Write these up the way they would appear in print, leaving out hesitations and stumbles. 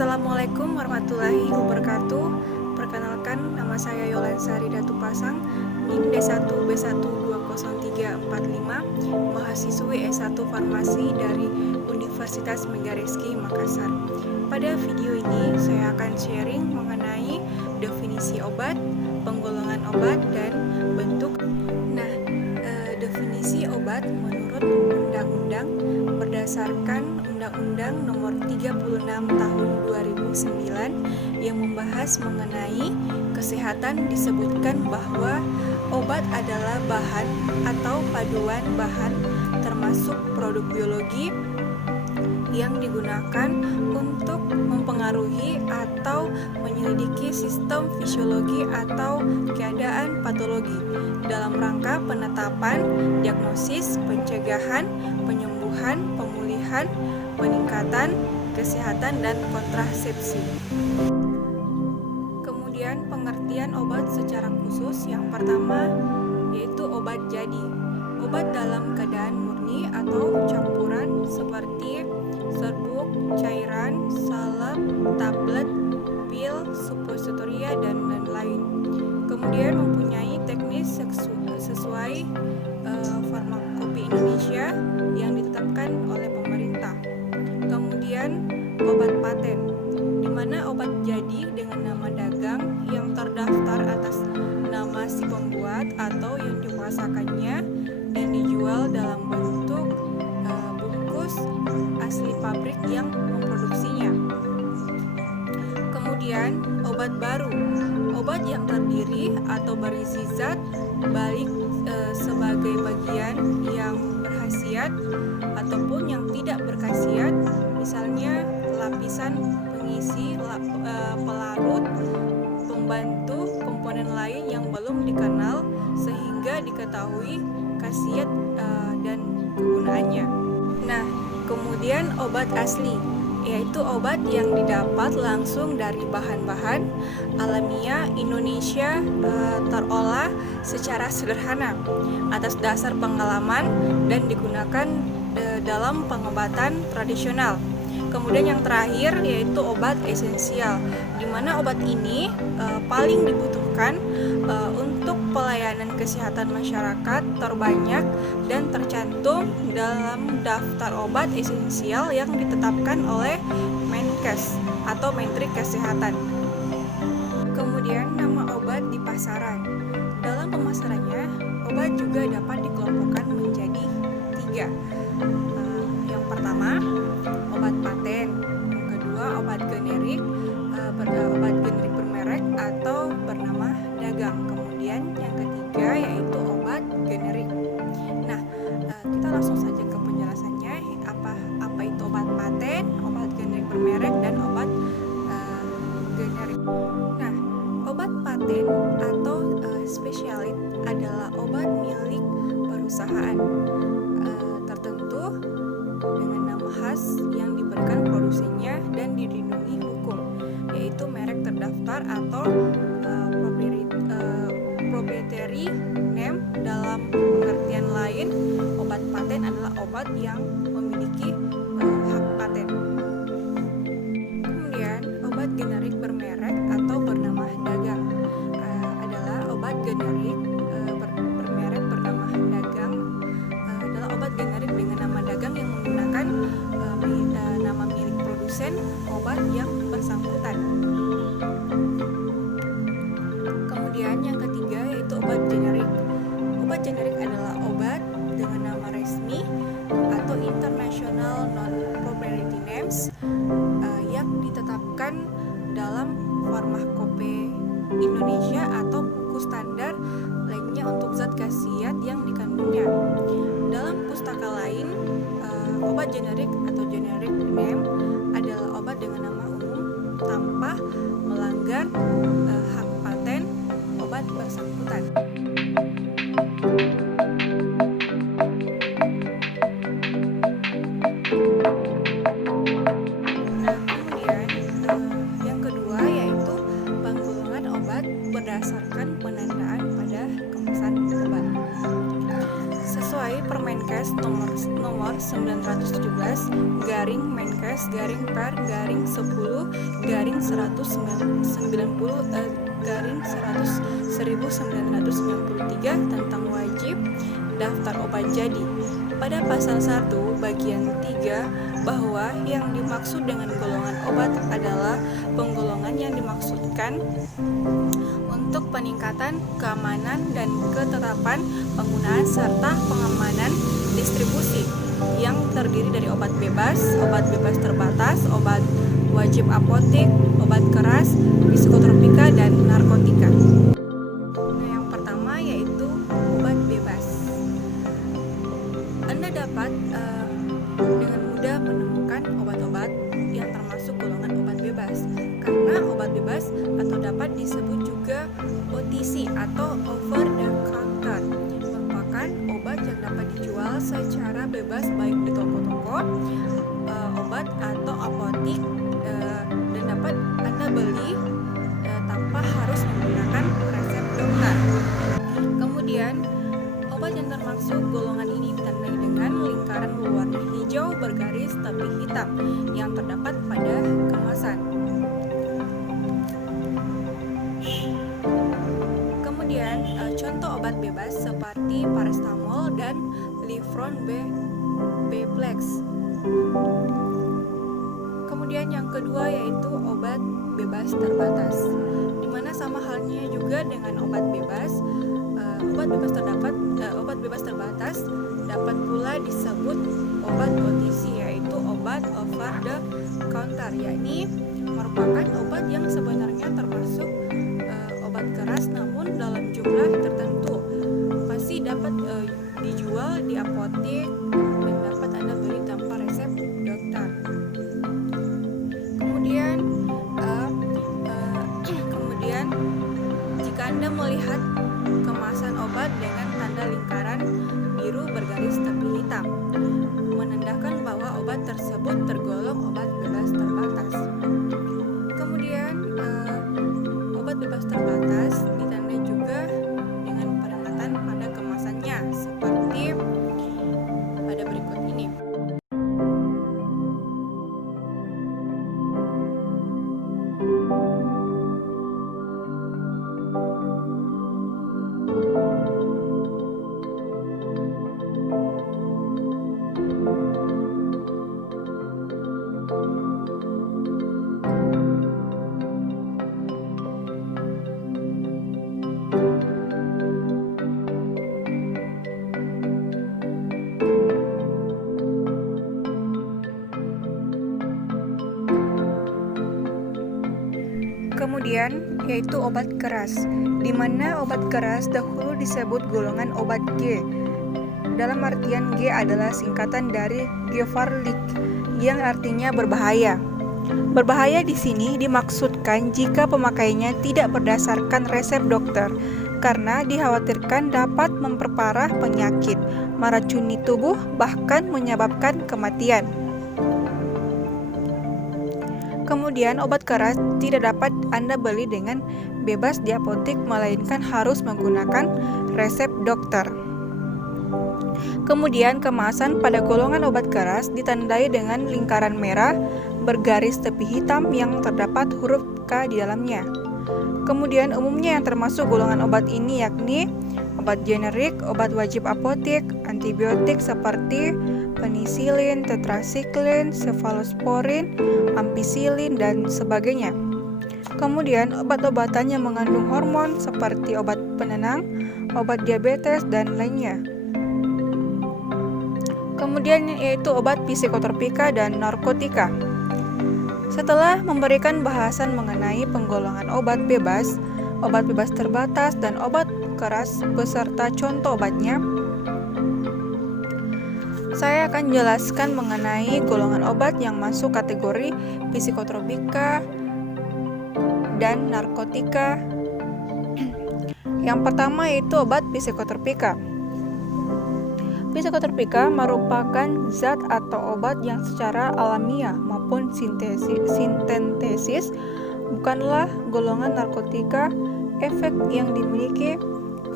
Assalamualaikum warahmatullahi wabarakatuh. Perkenalkan, nama saya Yolensari Datu Pasang, NIM D1B1203545, mahasiswi S1 Farmasi dari Universitas Megarizky Makassar. Pada video ini saya akan sharing mengenai definisi obat, penggolongan obat, dan bentuk. Definisi obat menurut undang-undang berdasarkan Undang-Undang Nomor 36 Tahun 2009 yang membahas mengenai kesehatan disebutkan bahwa obat adalah bahan atau paduan bahan termasuk produk biologi yang digunakan untuk mempengaruhi atau menyelidiki sistem fisiologi atau keadaan patologi dalam rangka penetapan, diagnosis, pencegahan, penyembuhan, pemulihan, peningkatan kesehatan, dan kontrasepsi. Kemudian pengertian obat secara khusus yang pertama yaitu obat jadi. Obat dalam keadaan murni atau campuran seperti serbuk, cairan, salep, tablet, pil, suppositoria, dan lain-lain. Kemudian mempunyai teknis sesuai Farmakope Indonesia yang ditetapkan oleh pemerintah. Kemudian obat paten, di mana obat jadi dengan nama dagang yang terdaftar atas nama si pembuat atau yang dipasarkannya dan dijual dalam bentuk bungkus asli pabrik yang memproduksinya. Kemudian obat baru, obat yang terdiri atau berisi zat balik sebagai bagian yang berkhasiat ataupun yang tidak berkhasiat, misalnya lapisan pengisi, pelarut, pembantu, komponen lain yang belum dikenal sehingga diketahui khasiat dan kegunaannya. Nah, kemudian obat asli, yaitu obat yang didapat langsung dari bahan-bahan alamiah Indonesia terolah secara sederhana atas dasar pengalaman dan digunakan dalam pengobatan tradisional. Kemudian yang terakhir yaitu obat esensial, di mana obat ini paling dibutuhkan untuk pelayanan kesehatan masyarakat terbanyak dan tercantum dalam daftar obat esensial yang ditetapkan oleh Menkes atau Menteri Kesehatan. Kemudian nama obat di pasaran. Dalam pemasarannya, obat juga dapat dikelompokkan menjadi 3. Yang pertama, obat paten. Yang kedua, obat generik, obat generik bermerek atau bernama dagang. Kemudian yang ketiga yaitu obat generik. Nah, kita langsung saja ke penjelasannya. Apa itu obat paten, obat generik bermerek, dan obat generik. Nah, obat paten atau spesialit adalah obat milik perusahaan tertentu dengan nama khas yang diberikan produsennya dan dilindungi hukum, yaitu merek terdaftar atau proprietary name. Dalam pengertian lain, obat paten adalah obat yang memiliki hak paten. Kemudian obat generik bermerek atau bernama dagang adalah obat generik bermerek bernama dagang adalah obat generik dengan nama dagang yang menggunakan nama milik produsen obat yang bersangkutan. Kemudian yang ketiga yaitu obat generik. Obat generik adalah obat dengan nama resmi atau international non-proprietary names yang ditetapkan dalam Farmakope Indonesia atau buku standar lainnya untuk zat khasiat yang dikandungnya. Dalam pustaka lain, obat generik atau generic name adalah obat dengan nama umum tanpa melanggar hak paten obat bersangkutan. Menkes nomor 917 garing Menkes garing per garing 10 garing 190 garing 1993 tentang wajib daftar obat jadi. Pada pasal 1 bagian 3 bahwa yang dimaksud dengan golongan obat adalah penggolongan yang dimaksudkan untuk peningkatan keamanan dan ketetapan penggunaan serta pengamanan distribusi yang terdiri dari obat bebas terbatas, obat wajib apotek, obat keras, psikotropika, dan narkotika. Nah, yang pertama yaitu obat bebas. Anda dapat dengan mudah menemukan obat-obat yang termasuk golongan obat bebas karena obat bebas atau dapat disebut juga OTC atau over the counter merupakan obat yang dapat dijual secara bebas baik di toko-toko obat atau apotik dan dapat Anda beli tanpa harus menggunakan resep dokter. Kemudian obat yang termasuk golongan ini ditandai dengan lingkaran berwarna hijau bergaris tepi hitam yang terdapat pada kemasan. Kemudian contoh obat bebas seperti paracetamol dan Liefron B-Plex. Kemudian yang kedua yaitu obat bebas terbatas, di mana sama halnya juga dengan obat bebas. Obat bebas terbatas dapat pula disebut obat OTC, yaitu obat over the counter, yakni merupakan obat yang sebenarnya termasuk obat keras namun dalam jumlah tertentu. Pasti dapat dijual di apotek dan dapat Anda beli tanpa resep dokter. Kemudian jika Anda melihat kemasan obat dengan tanda lingkaran biru bergaris tepi hitam, menandakan bahwa obat tersebut tergolong obat bebas terbatas. Kemudian obat bebas terbatas ditandai juga dengan peringatan pada kemasannya seperti pada berikut ini. Kemudian yaitu obat keras, di mana obat keras dahulu disebut golongan obat G. Dalam artian G adalah singkatan dari gevaarlijk yang artinya berbahaya. Berbahaya di sini dimaksudkan jika pemakaiannya tidak berdasarkan resep dokter, karena dikhawatirkan dapat memperparah penyakit, meracuni tubuh, bahkan menyebabkan kematian. Kemudian obat keras tidak dapat Anda beli dengan bebas di apotek, melainkan harus menggunakan resep dokter. Kemudian kemasan pada golongan obat keras ditandai dengan lingkaran merah bergaris tepi hitam yang terdapat huruf K di dalamnya. Kemudian umumnya yang termasuk golongan obat ini yakni obat generik, obat wajib apotek, antibiotik seperti penisilin, tetrasiklin, cefalosporin, ampicillin, dan sebagainya. Kemudian obat-obatan yang mengandung hormon seperti obat penenang, obat diabetes, dan lainnya. Kemudian yaitu obat psikotropika dan narkotika. Setelah memberikan bahasan mengenai penggolongan obat bebas terbatas, dan obat keras beserta contoh obatnya, saya akan jelaskan mengenai golongan obat yang masuk kategori psikotropika dan narkotika. Yang pertama yaitu obat psikotropika. Psikotropika merupakan zat atau obat yang secara alamiah maupun sintesis bukanlah golongan narkotika. Efek yang dimiliki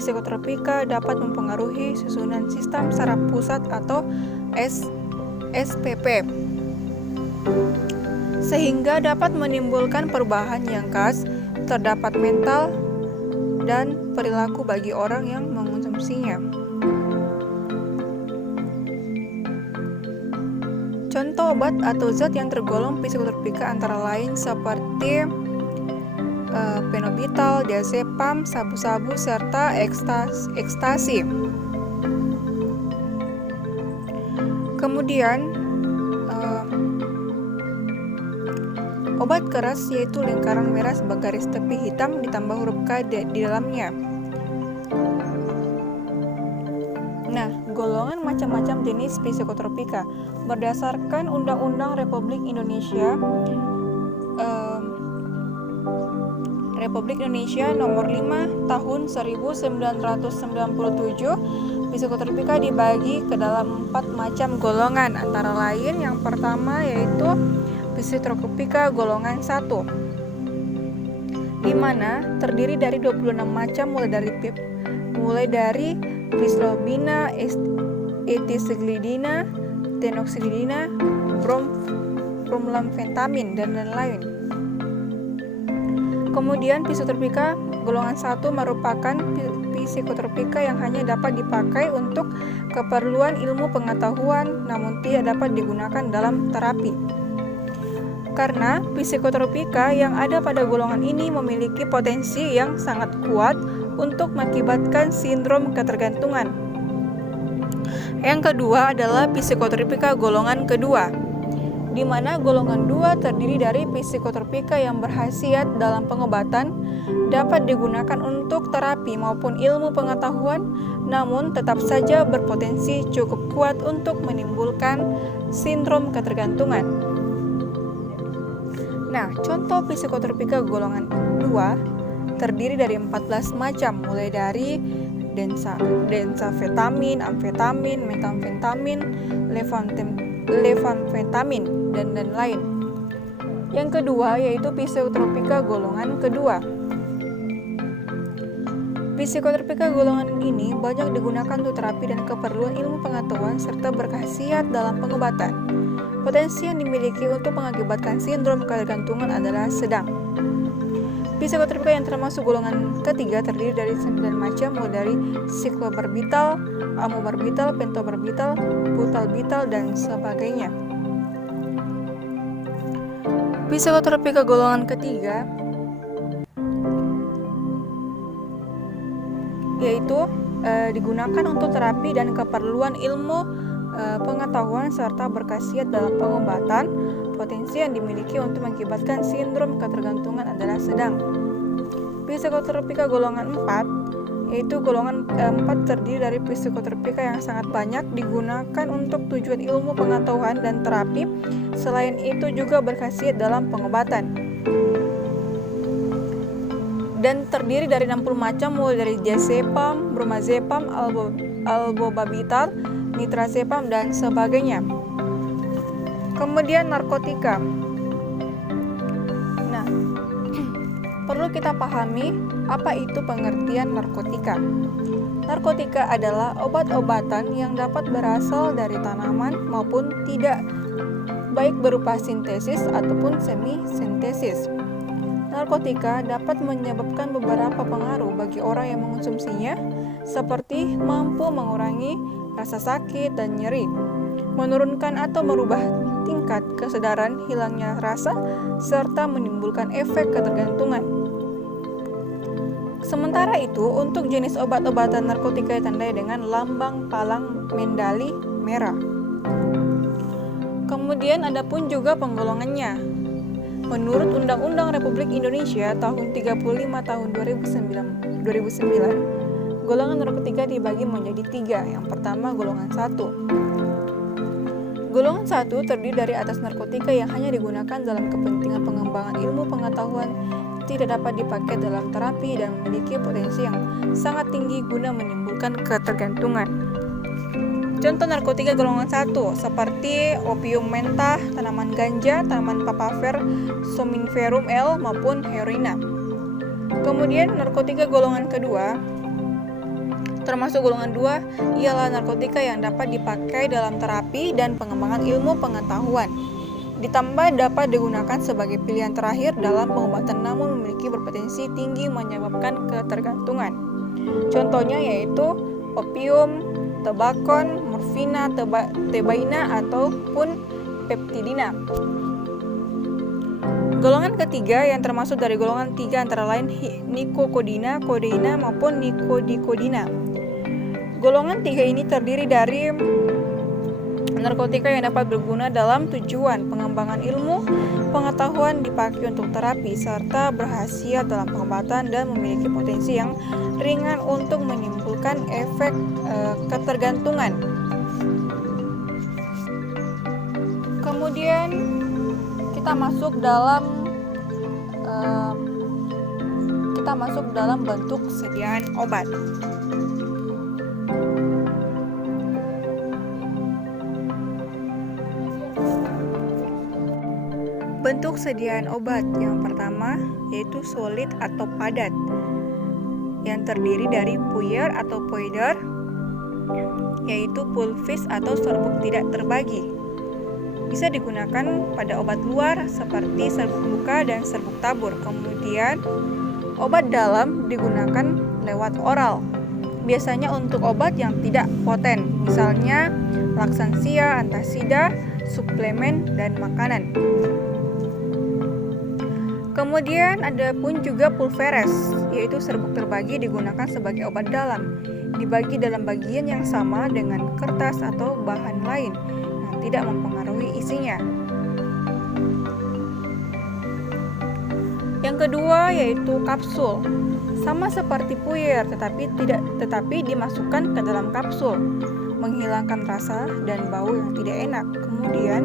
psikotropika dapat mempengaruhi susunan sistem saraf pusat atau SPP, sehingga dapat menimbulkan perubahan yang khas terdapat mental dan perilaku bagi orang yang mengonsumsinya. Contoh obat atau zat yang tergolong psikotropika antara lain seperti phenobarbital, diazepam, sabu-sabu, serta ekstasi. Kemudian obat keras yaitu lingkaran merah bergaris tepi hitam ditambah huruf K di dalamnya. Nah, golongan macam-macam jenis psikotropika berdasarkan Undang-Undang Republik Indonesia Nomor 5 Tahun 1997, psikotropika dibagi ke dalam 4 macam golongan, antara lain yang pertama yaitu psikotropika golongan 1, di mana terdiri dari 26 macam mulai dari psilocybina, etiseglidina, tenoxidina, bromlamfetamin, dan lain-lain. Kemudian psikotropika golongan 1 merupakan psikotropika yang hanya dapat dipakai untuk keperluan ilmu pengetahuan namun tidak dapat digunakan dalam terapi. Karena psikotropika yang ada pada golongan ini memiliki potensi yang sangat kuat untuk mengakibatkan sindrom ketergantungan. Yang kedua adalah psikotropika golongan kedua, di mana golongan 2 terdiri dari psikotropika yang berkhasiat dalam pengobatan, dapat digunakan untuk terapi maupun ilmu pengetahuan, namun tetap saja berpotensi cukup kuat untuk menimbulkan sindrom ketergantungan. Nah, contoh psikotropika golongan 2 terdiri dari 14 macam, mulai dari densafetamin, amfetamin, metamfetamin, levanfetamin, dan lain. Yang kedua yaitu psikotropika golongan kedua. Psikotropika golongan ini banyak digunakan untuk terapi dan keperluan ilmu pengetahuan serta berkhasiat dalam pengobatan. Potensi yang dimiliki untuk mengakibatkan sindrom ketergantungan adalah sedang. Psikotropika yang termasuk golongan ketiga terdiri dari 9 macam, mulai dari siklobarbital, amobarbital, pentobarbital, butalbital, dan sebagainya. Psikotropika golongan ketiga yaitu digunakan untuk terapi dan keperluan ilmu pengetahuan serta berkhasiat dalam pengobatan. Potensi yang dimiliki untuk mengakibatkan sindrom ketergantungan adalah sedang. Psikotropika golongan 4 yaitu golongan 4 terdiri dari psikotropika yang sangat banyak digunakan untuk tujuan ilmu pengetahuan dan terapi. Selain itu juga berkhasiat dalam pengobatan. Dan terdiri dari 60 macam, mulai dari diazepam, bromazepam, albobarbital, nitrazepam, dan sebagainya. Kemudian narkotika. Nah, perlu kita pahami apa itu pengertian narkotika. Narkotika adalah obat-obatan yang dapat berasal dari tanaman maupun tidak, baik berupa sintesis ataupun semi-sintesis. Narkotika dapat menyebabkan beberapa pengaruh bagi orang yang mengonsumsinya, seperti mampu mengurangi rasa sakit dan nyeri, menurunkan atau merubah tingkat kesadaran, hilangnya rasa, serta menimbulkan efek ketergantungan. Sementara itu, untuk jenis obat-obatan narkotika ditandai dengan lambang palang mendali merah. Kemudian ada pun juga penggolongannya. Menurut Undang-Undang Republik Indonesia tahun 35 tahun 2009, golongan narkotika dibagi menjadi 3. Yang pertama golongan 1. Golongan 1 terdiri dari atas narkotika yang hanya digunakan dalam kepentingan pengembangan ilmu pengetahuan, tidak dapat dipakai dalam terapi, dan memiliki potensi yang sangat tinggi guna menimbulkan ketergantungan. Contoh narkotika golongan 1 seperti opium mentah, tanaman ganja, tanaman papaver, somniferum L, maupun heroina. Kemudian narkotika golongan kedua Termasuk golongan 2 ialah narkotika yang dapat dipakai dalam terapi dan pengembangan ilmu pengetahuan. Ditambah dapat digunakan sebagai pilihan terakhir dalam pengobatan namun memiliki berpotensi tinggi menyebabkan ketergantungan. Contohnya yaitu opium, tobakon, morfina, tebaina, ataupun peptidina. Golongan ketiga yang termasuk dari golongan 3 antara lain nikokodina, kodeina, maupun nikodikodina. Golongan 3 ini terdiri dari narkotika yang dapat berguna dalam tujuan pengembangan ilmu pengetahuan, dipakai untuk terapi, serta berhasil dalam pengobatan dan memiliki potensi yang ringan untuk menimbulkan efek ketergantungan. Kemudian kita masuk dalam bentuk sediaan obat. Bentuk sediaan obat yang pertama yaitu solid atau padat, yang terdiri dari puyer atau powder, yaitu pulvis atau serbuk tidak terbagi. Bisa digunakan pada obat luar seperti serbuk luka dan serbuk tabur. Kemudian obat dalam digunakan lewat oral, biasanya untuk obat yang tidak poten, misalnya laksansia, antasida, suplemen, dan makanan. Kemudian ada pun juga pulveres, yaitu serbuk terbagi digunakan sebagai obat dalam, dibagi dalam bagian yang sama dengan kertas atau bahan lain yang tidak mempengaruhi isinya. Yang kedua yaitu kapsul, sama seperti puyer tetapi dimasukkan ke dalam kapsul, menghilangkan rasa dan bau yang tidak enak. Kemudian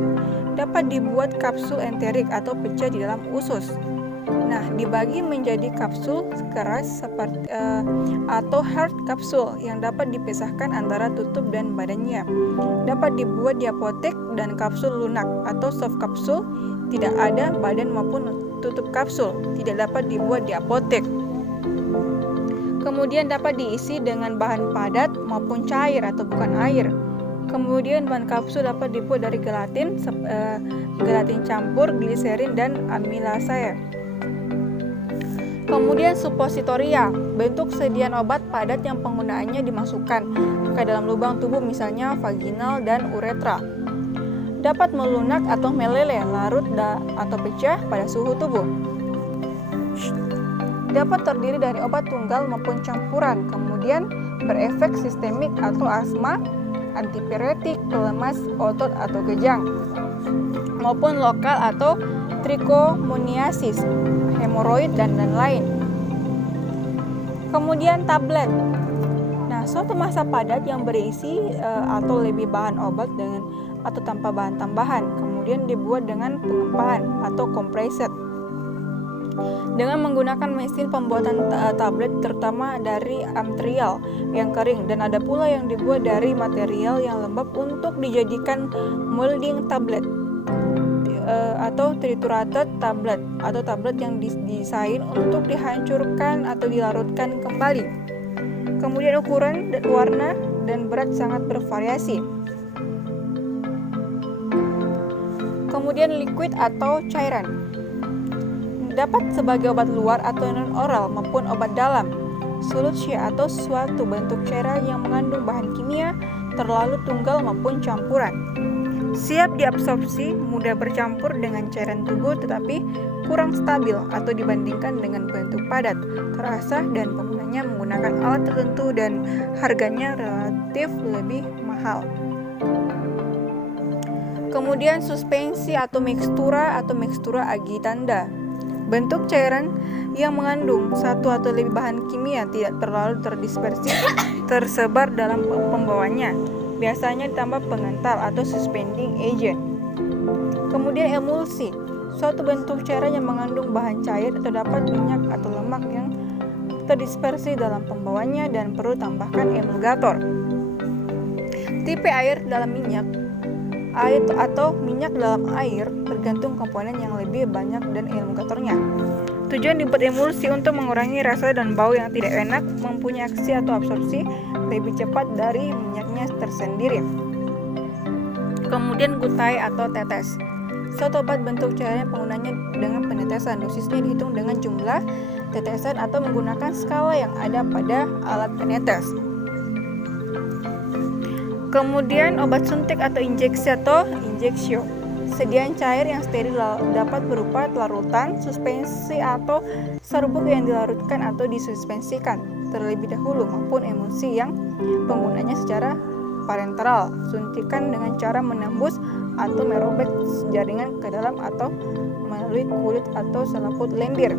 dapat dibuat kapsul enterik atau pecah di dalam usus. Nah, dibagi menjadi kapsul keras atau hard kapsul yang dapat dipisahkan antara tutup dan badannya. Dapat dibuat di apotek, dan kapsul lunak atau soft kapsul tidak ada badan maupun tutup kapsul, tidak dapat dibuat di apotek. Kemudian dapat diisi dengan bahan padat maupun cair atau bukan air. Kemudian bahan kapsul dapat dibuat dari gelatin campur, gliserin, dan amilase. Kemudian suppositoria, bentuk sediaan obat padat yang penggunaannya dimasukkan ke dalam lubang tubuh, misalnya vaginal dan uretra. Dapat melunak atau meleleh, larut atau pecah pada suhu tubuh. Dapat terdiri dari obat tunggal maupun campuran. Kemudian berefek sistemik atau asma, antipiretik, pelemas otot atau kejang, maupun lokal atau trichomoniasis, hemoroid, dan lain-lain. Kemudian tablet. Nah, suatu massa padat yang berisi atau lebih bahan obat dengan atau tanpa bahan tambahan, kemudian dibuat dengan pengempahan atau kompreset dengan menggunakan mesin pembuatan tablet, terutama dari material yang kering, dan ada pula yang dibuat dari material yang lembab untuk dijadikan molding tablet atau triturated tablet atau tablet yang didesain untuk dihancurkan atau dilarutkan kembali. Kemudian ukuran, warna, dan berat sangat bervariasi. Kemudian liquid atau cairan, dapat sebagai obat luar atau non-oral maupun obat dalam. Solusia atau suatu bentuk cairan yang mengandung bahan kimia terlalu tunggal maupun campuran. Siap diabsorpsi, mudah bercampur dengan cairan tubuh tetapi kurang stabil atau dibandingkan dengan bentuk padat, terasa dan penggunanya menggunakan alat tertentu dan harganya relatif lebih mahal. Kemudian suspensi atau mikstura agitanda, bentuk cairan yang mengandung satu atau lebih bahan kimia, tidak terlalu terdispersi, tersebar dalam pembawanya, biasanya ditambah pengental atau suspending agent. Kemudian emulsi, suatu bentuk cairan yang mengandung bahan cair atau dapat minyak atau lemak yang terdispersi dalam pembawanya dan perlu tambahkan emulgator. Tipe air dalam minyak, air atau minyak dalam air tergantung komponen yang lebih banyak dan emulgatornya. Tujuan dibuat emulsi untuk mengurangi rasa dan bau yang tidak enak, mempunyai aksi atau absorpsi lebih cepat dari minyaknya tersendiri. Kemudian gutai atau tetes. Suatu obat bentuk cairan penggunanya dengan penetesan. Dosisnya dihitung dengan jumlah tetesan atau menggunakan skala yang ada pada alat penetes. Kemudian obat suntik atau injeksi atau injeksio. Sediaan cair yang steril dapat berupa larutan, suspensi atau serbuk yang dilarutkan atau disuspensikan terlebih dahulu maupun emulsi yang penggunanya secara parenteral. Suntikan dengan cara menembus atau merobek jaringan ke dalam atau melalui kulit atau selaput lendir.